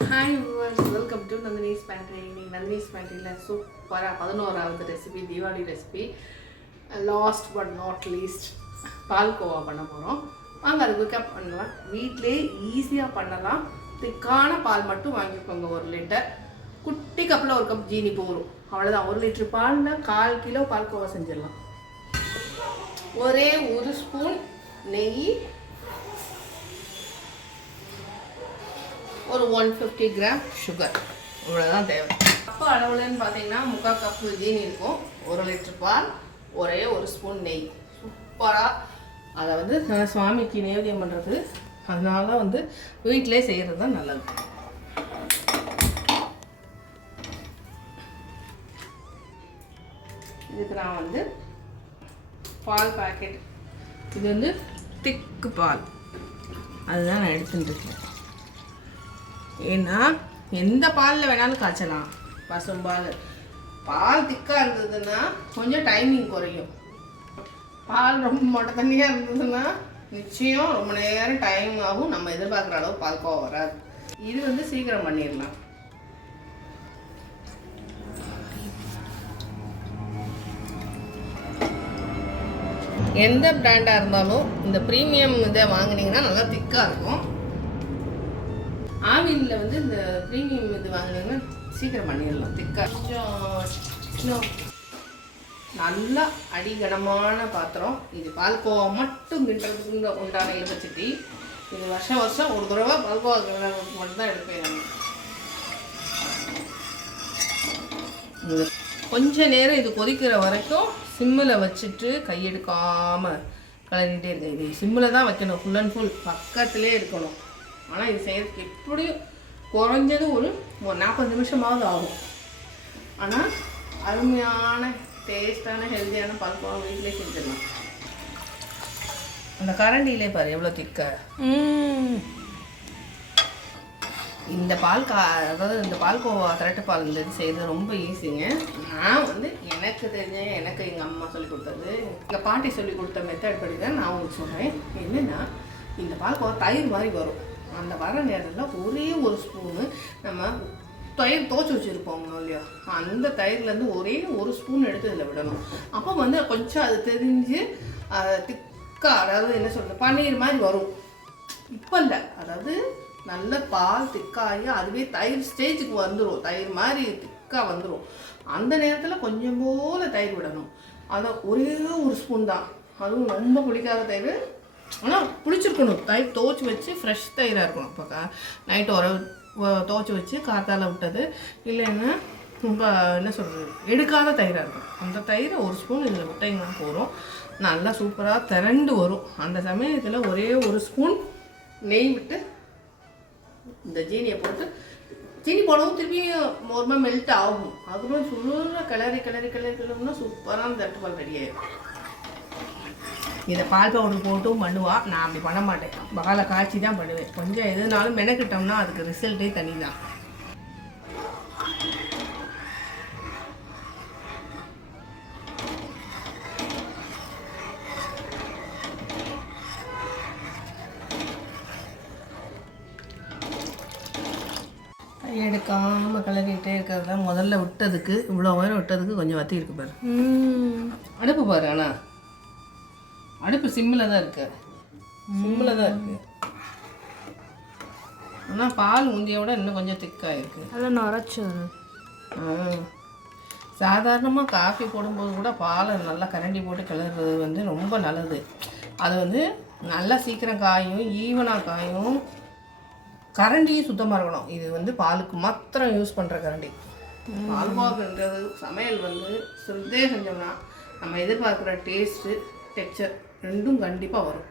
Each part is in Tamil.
Hi viewers, welcome to Nandini's Pantry. Nandini's Pantry சூப்பராக 11வது recipe Deepavali recipe. Last but not least பால்கோவா பண்ண போகிறோம். வாங்க அது குயிக்காக பண்ணலாம். வீட்டிலே ஈஸியாக பண்ணலாம். திக்கான பால் மட்டும் வாங்கிக்கோங்க. 1 லிட்டர். குட்டி கப்பில் 1 கப் ஜீனி போகும். அவ்வளோதான். 1 லிட்டர் பால்னா 1/4 கிலோ பால்கோவா செஞ்சிடலாம். ஒரே 1 ஸ்பூன் நெய், ஒரு 150 கிராம் சுகர், இவ்வளோதான் தேவை. கப்பு அளவுலன்னு பார்த்தீங்கன்னா 3/4 கப்பு ஜீனி இருக்கும், 1 லிட்டர் பால், ஒரே 1 ஸ்பூன் நெய். சூப்பராக அதை வந்து சுவாமிக்கு நைவேத்தியம் பண்ணுறது, அதனால வந்து வீட்டிலே செய்கிறது தான் நல்லது. இதுக்கு நான் வந்து பால் பாக்கெட், இது வந்து திக்கு பால், அதுதான் நான் எடுத்துகிட்டு இருக்கேன். ஏன்னா எந்த பாலில் வேணாலும் காய்ச்சலாம். பசும்பால் பால் திக்காக இருந்ததுன்னா கொஞ்சம் டைமிங் குறையும். பால் ரொம்ப மொட்டை தண்ணியாக இருந்ததுன்னா நிச்சயம் ரொம்ப நேரம் டைம் ஆகும். நம்ம எதிர்பார்க்குற அளவு பால்கோவா வராது. இது வந்து சீக்கிரம் பண்ணிடலாம். எந்த பிராண்டாக இருந்தாலும் இந்த ப்ரீமியம் இதை வாங்கினீங்கன்னா நல்லா திக்காக இருக்கும். ஆவினில் வந்து இந்த ப்ரீமியம் இது வாங்கினீங்கன்னா சீக்கிரம் பண்ணிடலாம். திக்காக கொஞ்சம் நல்லா அடிகனமான பாத்திரம். இது பால்கோவா மட்டும் கிண்டுறதுக்கு உண்டான இரும்புச்சட்டி. இது வருஷம் வருஷம் ஒரு தடவை பால்கோவா கிண்டுறதுக்கு மட்டும்தான் எடுப்பேன். நான் கொஞ்ச நேரம் இது கொதிக்கிற வரைக்கும் சிம்மில் வச்சுட்டு கையெடுக்காமல் கலரிகிட்டே இருக்கேன். இது சிம்மில் தான் வைக்கணும், ஃபுல் அண்ட் ஃபுல் பக்கத்துலேயே இருக்கணும். ஆனால் இது செய்கிறதுக்கு எப்படியும் குறைஞ்சது ஒரு 40 நிமிஷமாவது ஆகும். ஆனால் அருமையான டேஸ்டான ஹெல்த்தியான பால்கோவா வீட்டிலே செஞ்சிடலாம். அந்த கரண்டியிலே பாரு எவ்வளோ திக்க. இந்த அதாவது இந்த பால்கோவா திரட்டு பால் இது செய்கிறது ரொம்ப ஈஸிங்க. நான் வந்து எனக்கு தெரிஞ்ச, எனக்கு எங்கள் அம்மா சொல்லி கொடுத்தது, எங்கள் பாட்டி சொல்லி கொடுத்த மெத்தட் படி தான் நான் உங்களுக்கு சொல்கிறேன். என்னென்னா, இந்த பால்கோவா தயிர் மாதிரி வரும். அந்த வர நேரத்தில் ஒரே 1 ஸ்பூனு நம்ம தயிர் துவச்சி வச்சுருப்போம் இல்லையா, அந்த தயிர்லேருந்து ஒரே 1 ஸ்பூன் எடுத்து இதில் விடணும். அப்போ வந்து கொஞ்சம் அது தெரிஞ்சு திக்காக, அதாவது என்ன சொல்கிறது, பன்னீர் மாதிரி வரும். இப்போ இல்லை, அதாவது நல்ல பால் திக்காகி அதுவே தயிர் ஸ்டேஜுக்கு வந்துடும், தயிர் மாதிரி திக்காக வந்துடும். அந்த நேரத்தில் கொஞ்சம் போல் தயிர் விடணும். அதை ஒரே 1 ஸ்பூன் தான், அதுவும் ரொம்ப புளிக்காத தயிர். ஆனால் புளிச்சிருக்கணும். தயிர் துவச்சி வச்சு ஃப்ரெஷ் தயிராக இருக்கணும். இப்போ நைட்டு துவச்சி வச்சு காத்தால் விட்டது இல்லைன்னா ரொம்ப என்ன சொல்கிறது, எடுக்காத தயிராக இருக்கும். அந்த தயிரை 1 ஸ்பூன் இதில் விட்டிங்கன்னா போகிறோம். நல்லா சூப்பராக திரண்டு வரும். அந்த சமயத்தில் ஒரே 1 ஸ்பூன் நெய் விட்டு இந்த ஜீனியை போட்டு, ஜீனி போடவும் திருப்பி மொரமா மெல்ட் ஆகும். அதுவும் சுடுற கிளறினா சூப்பரான தட்டுப்பால் ரெடி ஆகிடும். இதை பால் பவுடர் போட்டும் பண்ணுவா. நான் அப்படி பண்ண மாட்டேன், பாலை காய்ச்சி தான் பண்ணுவேன். கொஞ்சம் எதுனாலும் மெனக்கிட்டோம்னா அதுக்கு ரிசல்ட்டே தனி தான். எடுக்காமல் கிளறிக்கிட்டே இருக்கிறது தான். முதல்ல விட்டதுக்கு இவ்வளோ நேரம் விட்டதுக்கு கொஞ்சம் வத்தி இருக்கு பாரு. அடுப்பு பாரு, ஆனால் அடுப்பு சிம்மில் தான் இருக்கு, சிம்மில் தான் இருக்குது. ஆனால் பால் முந்திய விட இன்னும் கொஞ்சம் திக்காக இருக்குது. அதெல்லாம் நுரைச்சி வரும். சாதாரணமாக காஃபி போடும்போது கூட பாலை நல்லா கரண்டி போட்டு கிளறுறது வந்து ரொம்ப நல்லது. அது வந்து நல்லா சீக்கிரம் காயும், ஈவனாக காயும். கரண்டியும் சுத்தமாக இருக்கணும். இது வந்து பாலுக்கு மாத்திரம் யூஸ் பண்ணுற கரண்டி. பால்கோவான்றது சமையல் வந்து சிறந்தே செஞ்சோம்னா நம்ம எதிர்பார்க்குற டேஸ்ட்டு, டெக்ஸ்சர் ரெண்டும் கண்டிப்பாக வரும்.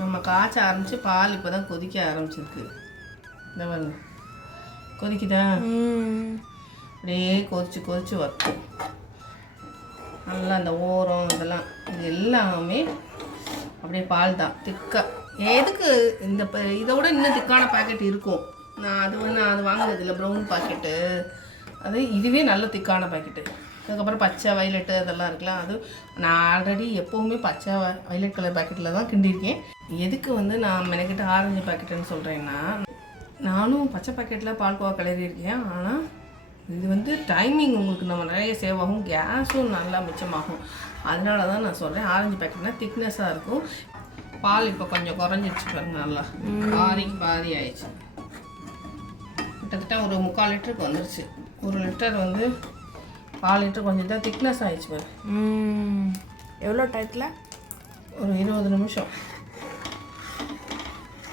நம்ம காய்ச்ச ஆரம்பித்து பால் இப்போ தான் கொதிக்க ஆரம்பிச்சிருக்கு. இந்த பாருங்க கொதிக்குதா, அப்படியே கொதிச்சு வரும். நல்லா அந்த ஓரம் இதெல்லாம், இது எல்லாமே அப்படியே பால் தான் திக்காக. எதுக்கு இந்த இதோட இன்னும் திக்கான பாக்கெட் இருக்கும். நான் அது வாங்கினது இல்லை, ப்ரௌன் பாக்கெட்டு. அது இதுவே நல்ல திக்கான பாக்கெட்டு. அதுக்கப்புறம் பச்சை வயலட்டு அதெல்லாம் இருக்கலாம். அது நான் ஆல்ரெடி எப்போவுமே பச்சை வயலட் கலர் பாக்கெட்டில் தான் கிண்டியிருக்கேன். எதுக்கு வந்து நான் மெனக்கிட்ட ஆரஞ்சு பாக்கெட்டுன்னு சொல்கிறேன்னா, நானும் பச்சை பாக்கெட்டில் பால்கோவா கிளறியிருக்கேன். ஆனால் இது வந்து டைமிங் உங்களுக்கு நம்ம நிறைய சேவ் ஆகும், கேஸும் நல்லா மிச்சமாகும். அதனால தான் நான் சொல்கிறேன். ஆரஞ்சு பேக்கெட்னா திக்னஸாக இருக்கும். பால் இப்போ கொஞ்சம் குறைஞ்சிடுச்சு பாருங்க, நல்லா பாதிக்கு பாதி ஆயிடுச்சு. கிட்டத்தட்ட ஒரு 3/4 லிட்டருக்கு வந்துருச்சு. 1 லிட்டர் வந்து 4 லிட்டர் கொஞ்சம் தான் திக்னஸ் ஆயிடுச்சு பாரு. எவ்வளோ டயத்தில்? ஒரு 20 நிமிஷம்.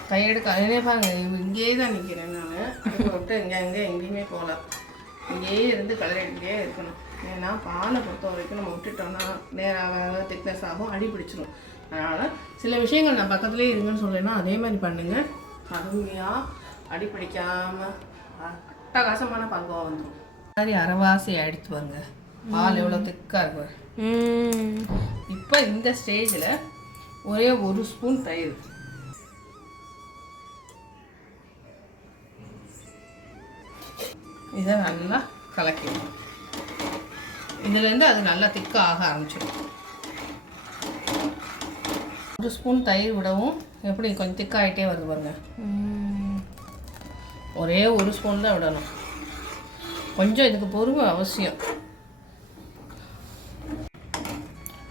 கையெடுக்க அதே பாருங்க, இங்கேயே தான் நிற்கிறேன் நான். அதை விட்டு எங்கேயுமே போகல. இங்கேயே இருந்து கலரிக்கிட்டே இருக்கணும். ஏன்னா பாலை பொறுத்த வரைக்கும் நம்ம விட்டுட்டோம்னா நேராக திக்னஸ் ஆகும், அடி பிடிச்சிடும். அதனால் சில விஷயங்கள் நான் பக்கத்துலேயே இருங்கன்னு சொல்கிறேன்னா அதே மாதிரி பண்ணுங்கள். கடுமையாக அடி பிடிக்காமல் அட்டகாசமான பால்கோவா வந்துடும். மாதிரி அரைவாசி ஆகிடுச்சு பாருங்க, பால் எவ்வளோ திக்காக இருக்கு. இப்போ இந்த ஸ்டேஜில் ஒரே 1 ஸ்பூன் தயிர், இதை நல்லா கலக்கிடணும். இதுலேருந்து அது நல்லா திக்காக ஆக ஆரம்பிச்சிடும். 1 ஸ்பூன் தயிர் விடவும் எப்படி கொஞ்சம் திக்காகிட்டே வருது பாருங்க. ஒரே 1 ஸ்பூன் தான் விடணும். கொஞ்சம் இதுக்கு பொறுமை அவசியம்.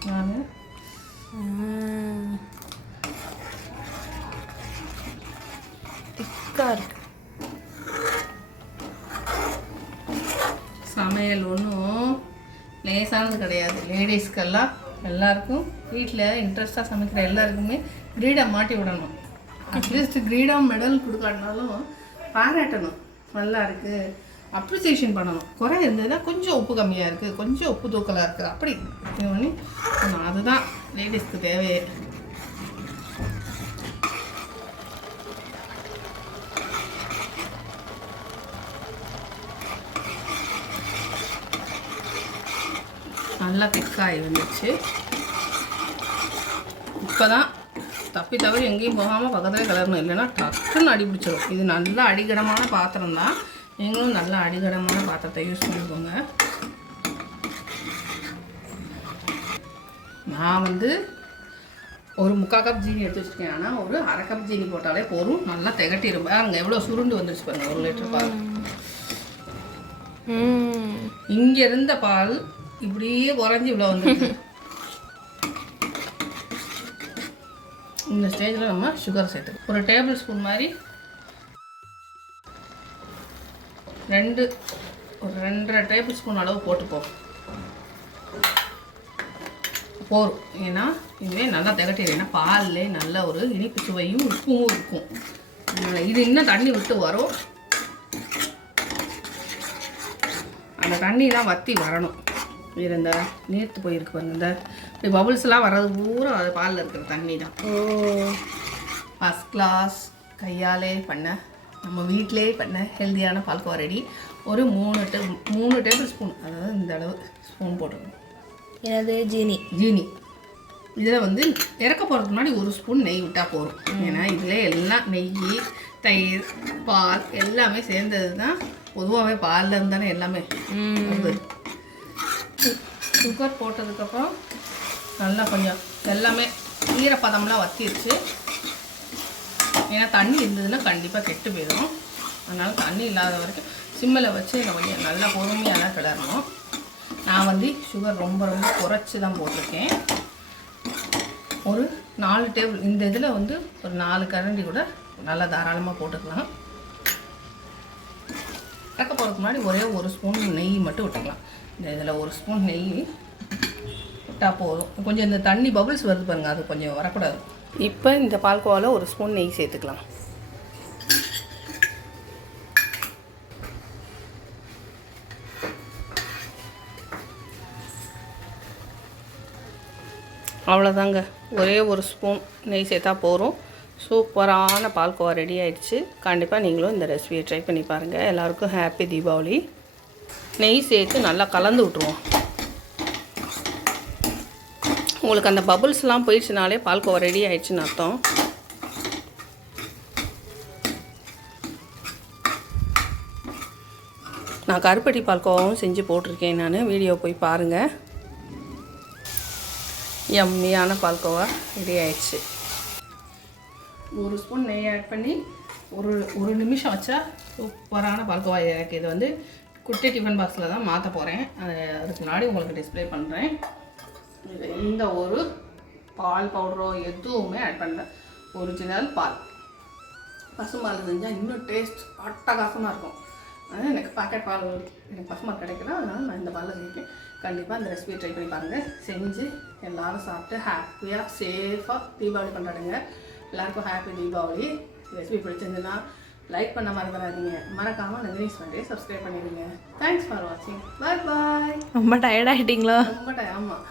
நான் திக்காக இருக்கு. சமையல் ஒன்றும் லேசானது கிடையாது. லேடிஸ்க்கெல்லாம் எல்லாருக்கும் வீட்டில் இன்ட்ரெஸ்டாக சமைக்கிற எல்லாருக்குமே கிரீடம் மாட்டி விடணும். அட்லீஸ்ட் கிரீடம் மெடல் கொடுக்காட்டினாலும் பாராட்டணும். நல்லா இருக்குது, அப்ரிசியேஷன் பண்ணணும். குறை இருந்ததுன்னா கொஞ்சம் உப்பு கம்மியாக இருக்குது, கொஞ்சம் உப்பு தூக்கலாக இருக்குது, அப்படி இது பண்ணி அதுதான் லேடிஸ்க்கு தேவையே. நல்லா திக்காகி வந்துச்சு. இப்போ தான் தப்பி தவிர எங்கேயும் போகாமல் பக்கத்தில் கலரணும், இல்லைன்னா டக்குன்னு அடி பிடிச்சிடும். இது நல்லா அடிகடமான பாத்திரம் தான். நீங்களும் நல்லா அடிகடமான பாத்திரத்தை யூஸ் பண்ணிக்கோங்க. நான் வந்து ஒரு 3/4 கப் ஜீனி எடுத்து வச்சுருக்கேன். ஆனால் ஒரு 1/2 கப் ஜீனி போட்டாலே போதும், நல்லா திகட்டிடும். பாருங்க எவ்வளோ சுருண்டு வந்துருச்சு பாருங்க, 1 லிட்டர் பால். இங்கே இருந்த பால் இப்படியே குறைஞ்சி இவ்வளோ வந்துருக்கு. இந்த ஸ்டேஜில் நம்ம சுகர் சேர்த்து ஒரு டேபிள் ஸ்பூன் மாதிரி ஒரு 2.5 டேபிள் ஸ்பூன் அளவு போட்டுப்போம் போரும். ஏன்னா இதுவே நல்லா திகட்டிடும். ஏன்னா பால்லே நல்ல ஒரு இனிப்பு சுவையும் உப்பும் இருக்கும். இது இன்னும் தண்ணி விட்டு வரும். அந்த தண்ணிலாம் வற்றி வரணும். இது இந்த நீர்த்து போயிருக்கு பாருங்க, இந்த இப்படி பபுள்ஸ்லாம் வர்றது பூரா அது பாலில் இருக்கிற தண்ணி தான். ஃபஸ்ட் கிளாஸ் கையாலே பண்ண, நம்ம வீட்டிலே பண்ண ஹெல்த்தியான பால்கோவா ரெடி. ஒரு 3 டேபிள் ஸ்பூன், அதாவது இந்த அளவு ஸ்பூன் போட்டுக்கணும். எனது ஜீனி இதில் வந்து இறக்க போகிறதுக்கு முன்னாடி 1 ஸ்பூன் நெய் விட்டால் போதும். ஏன்னா இதில் எல்லாம் நெய், தயிர், பால் எல்லாமே சேர்ந்தது தான். பொதுவாகவே பாலில் இருந்தானே எல்லாமே வருது. சுகர் போட்டதுக்கப்புறம் நல்லா கொஞ்சம் எல்லாமே ஈரப்பதம்லாம் வற்றிடுச்சு. ஏன்னா தண்ணி இருந்ததுன்னா கண்டிப்பாக கெட்டு போயிடும். அதனால் தண்ணி இல்லாத வரைக்கும் சிம்மில் வச்சு கொஞ்சம் நல்லா பொறுமையாக தான் கிளறணும். நான் வந்து சுகர் ரொம்ப ரொம்ப குறைச்சி தான் போட்டிருக்கேன். ஒரு 4 டேபிள், இந்த இதில் வந்து ஒரு 4 கரண்டி கூட நல்லா தாராளமாக போட்டுக்கலாம். இறக்க போகிறதுக்கு முன்னாடி ஒரே 1 ஸ்பூன் நெய் மட்டும் விட்டுக்கலாம். இந்த இதில் 1 ஸ்பூன் நெய் விட்டால் போதும். கொஞ்சம் இந்த தண்ணி பபுள்ஸ் வருது பாருங்கள், அது கொஞ்சம் வரக்கூடாது. இப்போ இந்த பால்கோவாவில் 1 ஸ்பூன் நெய் சேர்த்துக்கலாம். அவ்வளோதாங்க, ஒரே 1 ஸ்பூன் நெய் சேர்த்தா போதும். சூப்பரான பால்கோவா ரெடி ஆயிடுச்சு. கண்டிப்பாக நீங்களும் இந்த ரெசிபியை ட்ரை பண்ணி பாருங்கள். எல்லாருக்கும் ஹாப்பி தீபாவளி. நெய் சேர்த்து நல்லா கலந்து விட்ருவோம். உங்களுக்கு அந்த பபுள்ஸ்லாம் போயிடுச்சுனாலே பால்கோவா ரெடி ஆயிடுச்சுன்னு அர்த்தம். நான் கருப்பட்டி பால்கோவாவும் செஞ்சு போட்டிருக்கேன். நான் வீடியோ போய் பாருங்கள். யம்மியான பால்கோவா ரெடி ஆயிடுச்சு. 1 ஸ்பூன் நெய் ஆட் பண்ணி ஒரு நிமிஷம் வச்சா சூப்பரான பால்கோவா. எனக்கு இது வந்து குட்டி டிஃபன் பாக்ஸில் தான் மாற்ற போகிறேன். அதுக்கு முன்னாடி உங்களுக்கு டிஸ்பிளே பண்ணுறேன். இது எந்த ஒரு பால் பவுடரோ எதுவுமே ஆட் பண்ணல. ஒரிஜினல் பால், பசும்பால் செஞ்சால் இன்னும் டேஸ்ட் அட்டகாசமாக இருக்கும். ஆனால் எனக்கு பாக்கெட் பால் எனக்கு பசும்பால் கிடைக்கல, அதனால் நான் இந்த பாலில் செய்வேன். கண்டிப்பாக இந்த ரெசிபியை ட்ரை பண்ணி பாருங்கள். செஞ்சு எல்லோரும் சாப்பிட்டு ஹாப்பியாக சேஃபாக தீபாவளி கொண்டாடுங்க. எல்லாருக்கும் ஹாப்பி தீபாவளி. ரெசிபி பிடிச்சிருந்துன்னா லைக் பண்ண மறந்துடாதீங்க. மறக்காமல் நந்தினிஸ் பண்ணிட்டு சப்ஸ்கிரைப் பண்ணிடுங்க. தேங்க்ஸ் ஃபார் வாட்சிங். பாய் பாய். ரொம்ப டயர்ட் ஆகிட்டீங்களா? ரொம்ப ஆமாம்.